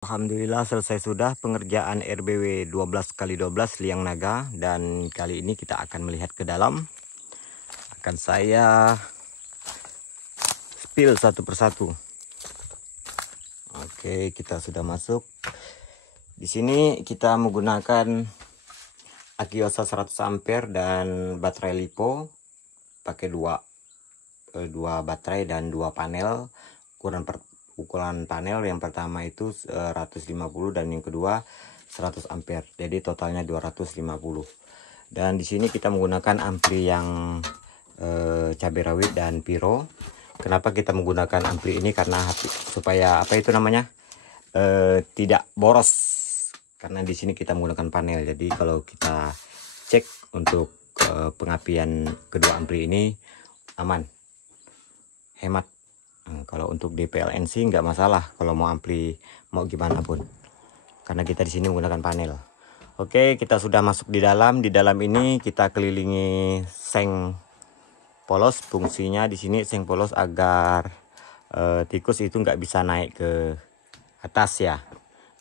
Alhamdulillah selesai sudah pengerjaan RBW 12x12 liang naga, dan kali ini kita akan melihat ke dalam. Akan saya spill satu persatu. Oke, kita sudah masuk. Di sini kita menggunakan Akiosa 100 ampere dan baterai LiPo, pakai dua baterai dan dua panel. Ukuran panel yang pertama itu 150 dan yang kedua 100 ampere. Jadi totalnya 250. Dan di sini kita menggunakan ampli yang cabai rawit dan piro. Kenapa kita menggunakan ampli ini? Karena supaya tidak boros. Karena di sini kita menggunakan panel. Jadi kalau kita cek untuk pengapian kedua ampli ini aman, hemat. Kalau untuk di PLN sih nggak masalah kalau mau ampli mau gimana pun, karena kita di sini menggunakan panel. Oke, kita sudah masuk di dalam. Di dalam ini kita kelilingi seng polos. Fungsinya di sini seng polos agar tikus itu nggak bisa naik ke atas ya.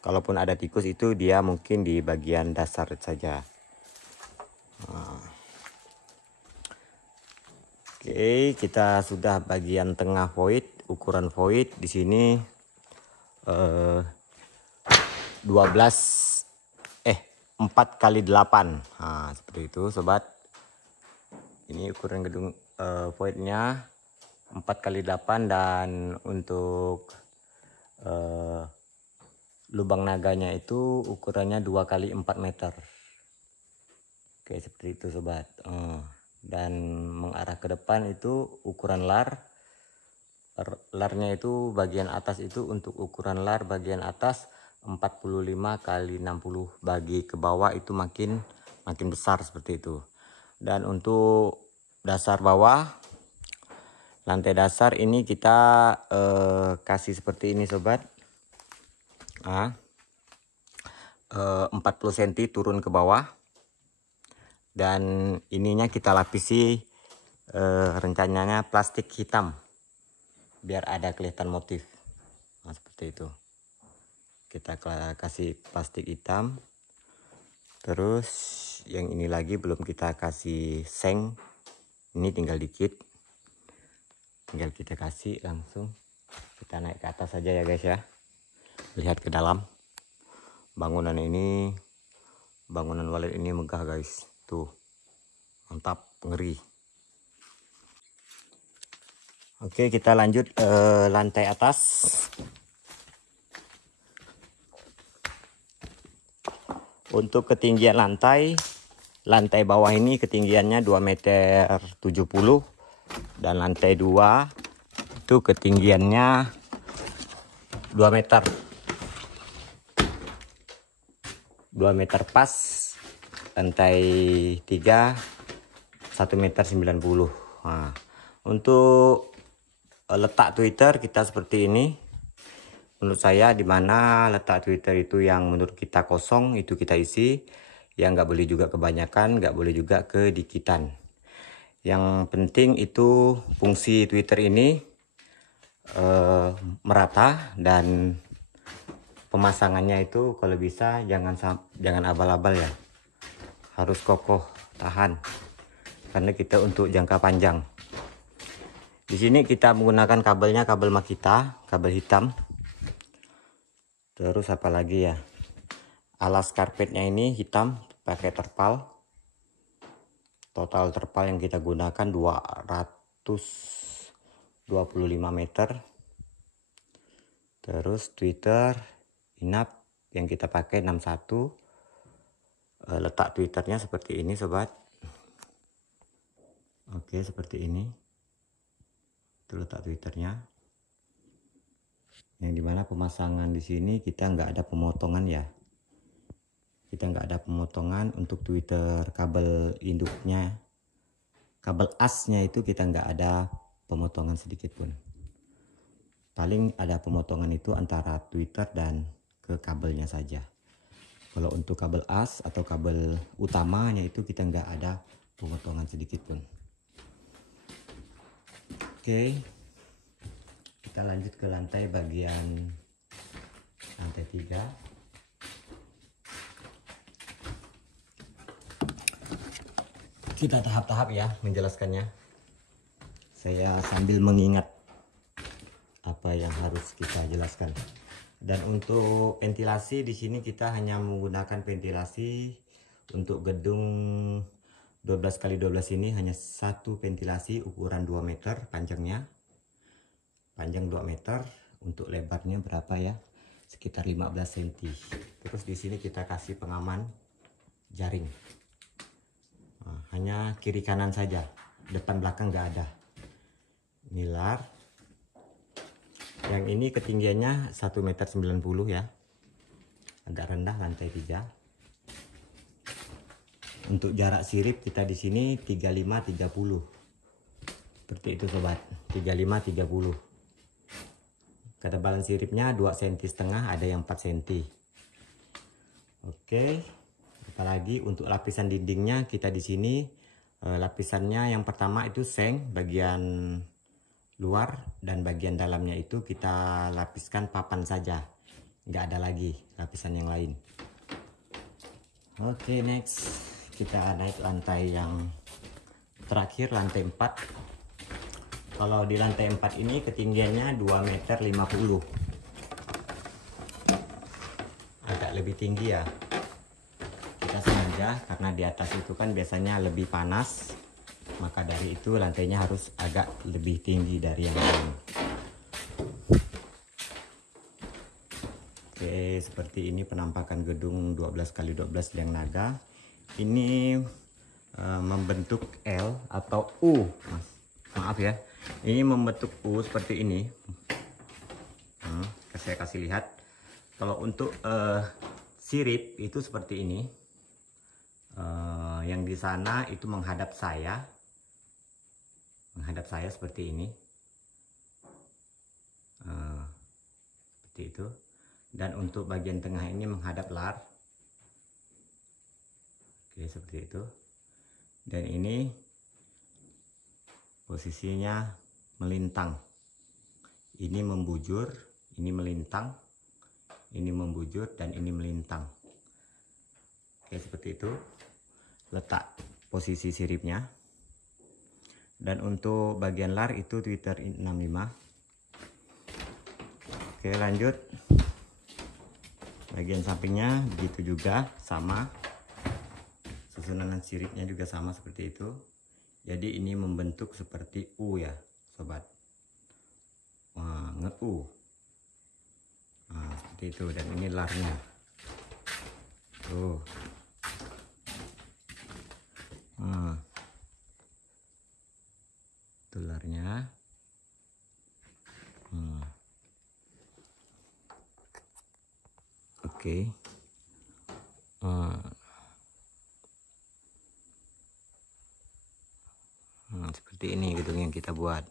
Kalaupun ada tikus itu dia mungkin di bagian dasar saja. Oke, kita sudah bagian tengah void. Ukuran void di sini 4x8. Nah, seperti itu sobat. Ini ukuran gedung voidnya 4x8, dan untuk lubang naganya itu ukurannya 2x4 meter. Oke, seperti itu sobat. Dan mengarah ke depan itu ukuran larnya itu bagian atas itu, untuk ukuran lar bagian atas 45x60, bagi ke bawah itu makin besar seperti itu. Dan untuk dasar bawah, lantai dasar ini kita kasih seperti ini sobat. 40 cm turun ke bawah, dan ininya kita lapisi rencananya plastik hitam biar ada kelihatan motif. Nah, seperti itu. Kita kasih plastik hitam. Terus yang ini lagi belum kita kasih seng. Ini tinggal dikit. Tinggal kita kasih langsung. Kita naik ke atas saja ya guys ya. Lihat ke dalam. Bangunan walet ini megah guys. Tuh. Mantap, ngeri. Oke, kita lanjut lantai atas. Untuk ketinggian lantai bawah ini ketinggiannya 2,70 meter, dan lantai 2 itu ketinggiannya 2 meter. 2 meter pas. Lantai 3 1,90 meter. Nah, untuk letak Twitter kita seperti ini. Menurut saya, dimana letak Twitter itu yang menurut kita kosong itu kita isi. Yang nggak boleh juga kebanyakan, nggak boleh juga kedikitan. Yang penting itu fungsi Twitter ini merata, dan pemasangannya itu kalau bisa jangan abal-abal ya. Harus kokoh, tahan. Karena kita untuk jangka panjang. Di sini kita menggunakan kabelnya kabel Makita, kabel hitam. Terus apa lagi ya? Alas karpetnya ini hitam pakai terpal. Total terpal yang kita gunakan 225 meter. Terus Twitter inap yang kita pakai 61. Letak Twitternya seperti ini sobat. Oke, seperti ini. Itu letak Twitternya. Yang dimana pemasangan di sini kita nggak ada pemotongan ya. Kita nggak ada pemotongan untuk Twitter kabel induknya. Kabel asnya itu kita nggak ada pemotongan sedikit pun. Paling ada pemotongan itu antara Twitter dan ke kabelnya saja. Kalau untuk kabel as atau kabel utamanya itu kita nggak ada pemotongan sedikit pun. Oke, kita lanjut ke lantai bagian lantai 3. Kita tahap-tahap ya menjelaskannya. Saya sambil mengingat apa yang harus kita jelaskan. Dan untuk ventilasi di sini kita hanya menggunakan ventilasi untuk gedung 12x12 ini, hanya satu ventilasi ukuran 2 meter panjangnya. Panjang 2 meter, untuk lebarnya berapa ya? Sekitar 15 cm. Terus di sini kita kasih pengaman jaring. Nah, hanya kiri kanan saja, depan belakang nggak ada. Nilar. Yang ini ketinggiannya 1,90 m ya. Agak rendah, lantai 3. Untuk jarak sirip kita di sini 35-30. Seperti itu sobat, 35-30. Ketebalan siripnya 2,5 cm, ada yang 4 cm. Oke. Apalagi untuk lapisan dindingnya kita di sini lapisannya yang pertama itu seng bagian luar, dan bagian dalamnya itu kita lapiskan papan saja, nggak ada lagi lapisan yang lain. Oke, next kita naik lantai yang terakhir, lantai 4. Kalau di lantai 4 ini ketinggiannya 2,50 m, agak lebih tinggi ya. Kita sengaja karena di atas itu kan biasanya lebih panas, maka dari itu lantainya harus agak lebih tinggi dari yang lain. Oke, seperti ini penampakan gedung 12x12 Liang Naga. Ini membentuk L atau U, maaf ya. Ini membentuk U seperti ini. Saya kasih lihat. Kalau untuk sirip itu seperti ini. Yang di sana itu menghadap saya seperti ini, seperti itu. Dan untuk bagian tengah ini menghadap lar. Oke, seperti itu. Dan ini posisinya melintang, ini membujur, ini melintang, ini membujur, dan ini melintang. Oke, seperti itu letak posisi siripnya. Dan untuk bagian lar itu Twitter 65. Oke, lanjut. Bagian sampingnya begitu juga, sama. Susunan siripnya juga sama seperti itu. Jadi ini membentuk seperti U ya, sobat. Wah, nge-U. Nah, seperti itu. Dan ini larnya. Tuh. Nah. Tularnya. Oke. Seperti ini gedung yang kita buat.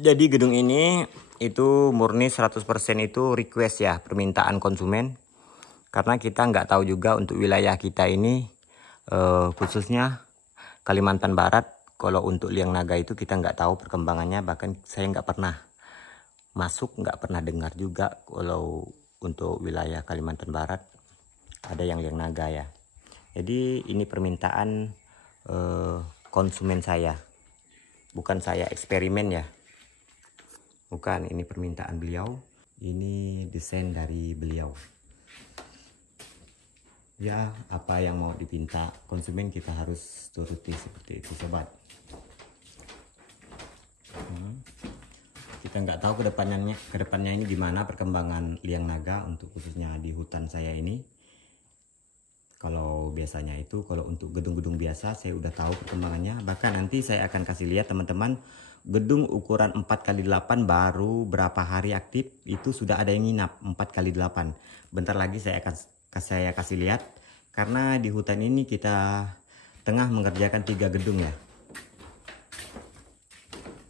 Jadi gedung ini itu murni 100% itu request ya, permintaan konsumen. Karena kita nggak tahu juga untuk wilayah kita ini, khususnya Kalimantan Barat. Kalau untuk Liang Naga itu kita nggak tahu perkembangannya, bahkan saya nggak pernah masuk, nggak pernah dengar juga kalau untuk wilayah Kalimantan Barat ada yang Liang Naga ya. Jadi ini permintaan konsumen saya, bukan saya eksperimen ya, bukan, ini permintaan beliau, ini desain dari beliau. Ya, apa yang mau dipinta konsumen kita harus turuti, seperti itu sobat. Kita nggak tahu kedepannya ini gimana perkembangan Liang Naga untuk khususnya di hutan saya ini. Kalau biasanya itu, kalau untuk gedung-gedung biasa saya udah tahu perkembangannya. Bahkan nanti saya akan kasih lihat teman-teman, gedung ukuran 4x8 baru berapa hari aktif itu sudah ada yang nginap 4x8. Bentar lagi saya kasih lihat, karena di hutan ini kita tengah mengerjakan 3 gedung ya.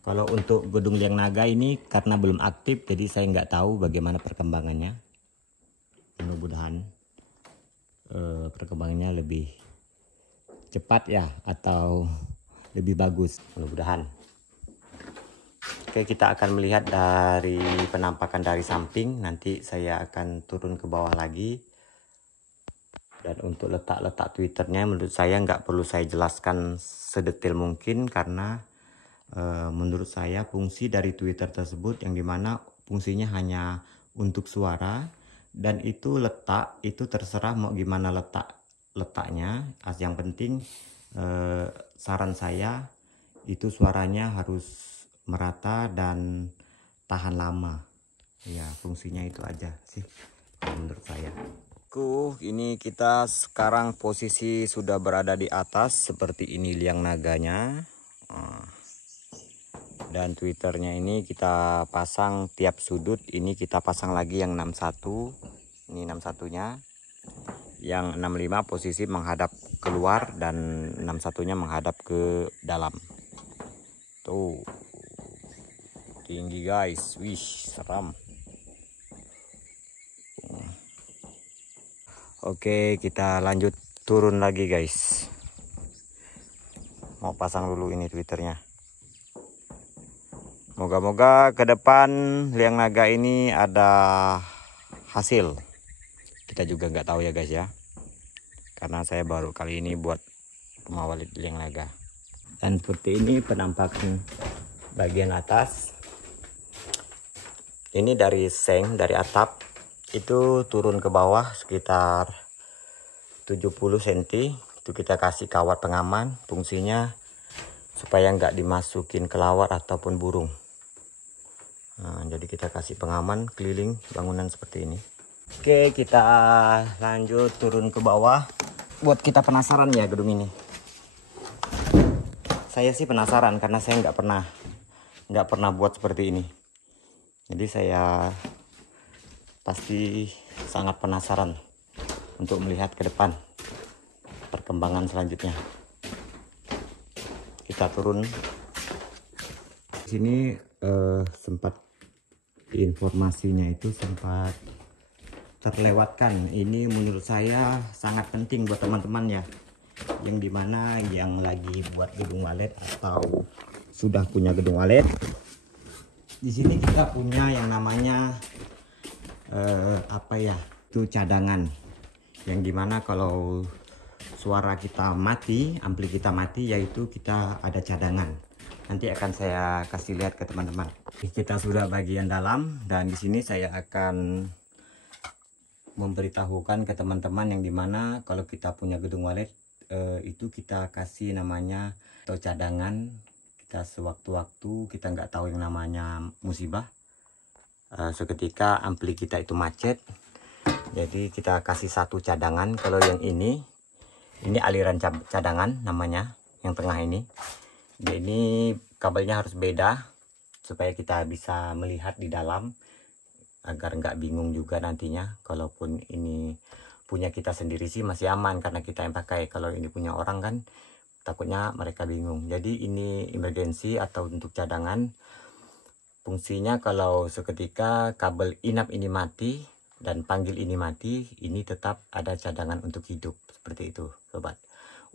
Kalau untuk gedung Liang Naga ini karena belum aktif, jadi saya nggak tahu bagaimana perkembangannya. Mudah-mudahan perkembangannya lebih cepat ya, atau lebih bagus, mudah-mudahan. Oke, kita akan melihat dari penampakan dari samping. Nanti saya akan turun ke bawah lagi. Dan untuk letak-letak Twitternya menurut saya nggak perlu saya jelaskan sedetail mungkin, karena menurut saya fungsi dari Twitter tersebut yang dimana fungsinya hanya untuk suara, dan itu letak itu terserah mau gimana letaknya. Yang penting saran saya itu suaranya harus merata dan tahan lama. Ya, fungsinya itu aja sih menurut saya. Ini kita sekarang posisi sudah berada di atas seperti ini liang naganya. Dan Twitternya ini kita pasang tiap sudut. Ini kita pasang lagi yang 61. Ini 61-nya. Yang 65 posisi menghadap keluar dan 61-nya menghadap ke dalam. Tuh. Tinggi guys, wish, seram. Oke, kita lanjut turun lagi guys. Mau pasang dulu ini Twitternya. Moga-moga ke depan liang naga ini ada hasil. Kita juga nggak tahu ya guys ya, karena saya baru kali ini buat pemawalit liang naga. Dan seperti ini penampakan bagian atas. Ini dari seng, dari atap itu turun ke bawah sekitar 70 cm. Itu kita kasih kawat pengaman, fungsinya supaya nggak dimasukin kelawar ataupun burung. Nah, jadi kita kasih pengaman keliling bangunan seperti ini. Oke, kita lanjut turun ke bawah. Buat kita penasaran ya gedung ini. Saya sih penasaran karena saya nggak pernah buat seperti ini. Jadi saya pasti sangat penasaran untuk melihat ke depan perkembangan selanjutnya. Kita turun. Di sini sempat informasinya itu sempat terlewatkan. Ini menurut saya sangat penting buat teman-teman ya, yang dimana yang lagi buat gedung walet atau sudah punya gedung walet. Di sini kita punya yang namanya itu cadangan, yang dimana kalau suara kita mati, ampli kita mati, yaitu kita ada cadangan. Nanti akan saya kasih lihat ke teman-teman. Kita sudah bagian dalam, dan di sini saya akan memberitahukan ke teman-teman yang dimana kalau kita punya gedung walet itu kita kasih namanya atau cadangan. Kita sewaktu-waktu kita nggak tahu yang namanya musibah, seketika ampli kita itu macet, jadi kita kasih satu cadangan. Kalau yang ini aliran cadangan namanya, yang tengah ini kabelnya harus beda supaya kita bisa melihat di dalam, agar nggak bingung juga nantinya. Kalaupun ini punya kita sendiri sih masih aman karena kita yang pakai. Kalau ini punya orang kan takutnya mereka bingung. Jadi ini emergency atau untuk cadangan. Fungsinya kalau seketika kabel inap ini mati dan panggil ini mati, ini tetap ada cadangan untuk hidup. Seperti itu sobat.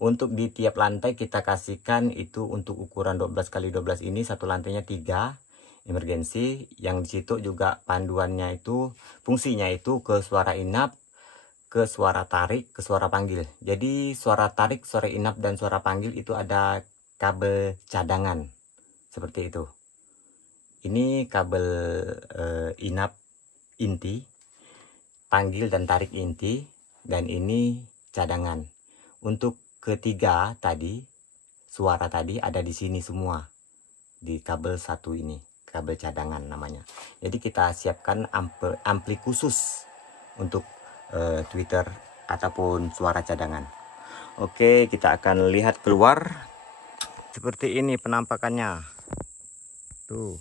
Untuk di tiap lantai kita kasihkan itu untuk ukuran 12x12 ini, satu lantainya 3 emergency. Yang di situ juga panduannya itu fungsinya itu ke suara inap, ke suara tarik, ke suara panggil. Jadi suara tarik, suara inap, dan suara panggil itu ada kabel cadangan seperti itu. Ini kabel inap inti, panggil dan tarik inti, dan ini cadangan. Untuk ketiga tadi, suara tadi ada di sini semua, di kabel satu ini, kabel cadangan namanya. Jadi kita siapkan ampli khusus untuk Twitter ataupun suara cadangan. Oke, kita akan lihat keluar. Seperti ini penampakannya. Tuh.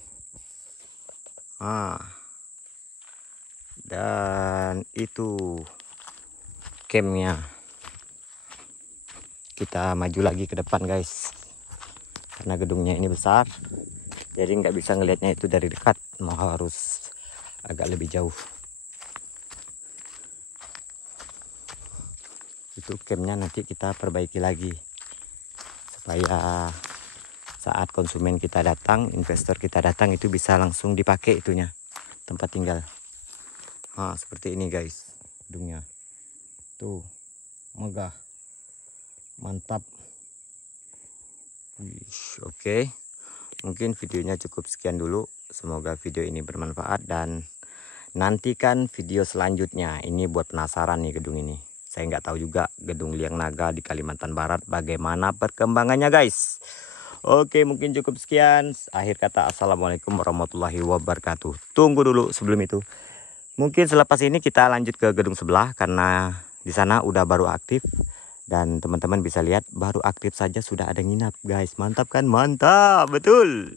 Dan itu campnya. Kita maju lagi ke depan guys, karena gedungnya ini besar, jadi nggak bisa ngelihatnya itu dari dekat, mau harus agak lebih jauh. Itu campnya nanti kita perbaiki lagi supaya saat konsumen kita datang, investor kita datang, itu bisa langsung dipakai itunya, tempat tinggal. Nah, seperti ini guys gedungnya. Tuh, megah. Mantap. Oke. Mungkin videonya cukup sekian dulu. Semoga video ini bermanfaat dan nantikan video selanjutnya. Ini buat penasaran nih gedung ini. Saya nggak tahu juga gedung Liang Naga di Kalimantan Barat bagaimana perkembangannya guys. Oke, mungkin cukup sekian. Akhir kata, assalamualaikum warahmatullahi wabarakatuh. Tunggu dulu sebelum itu. Mungkin selepas ini kita lanjut ke gedung sebelah karena di sana udah baru aktif. Dan teman-teman bisa lihat baru aktif saja sudah ada nginap guys. Mantap kan? Mantap, betul.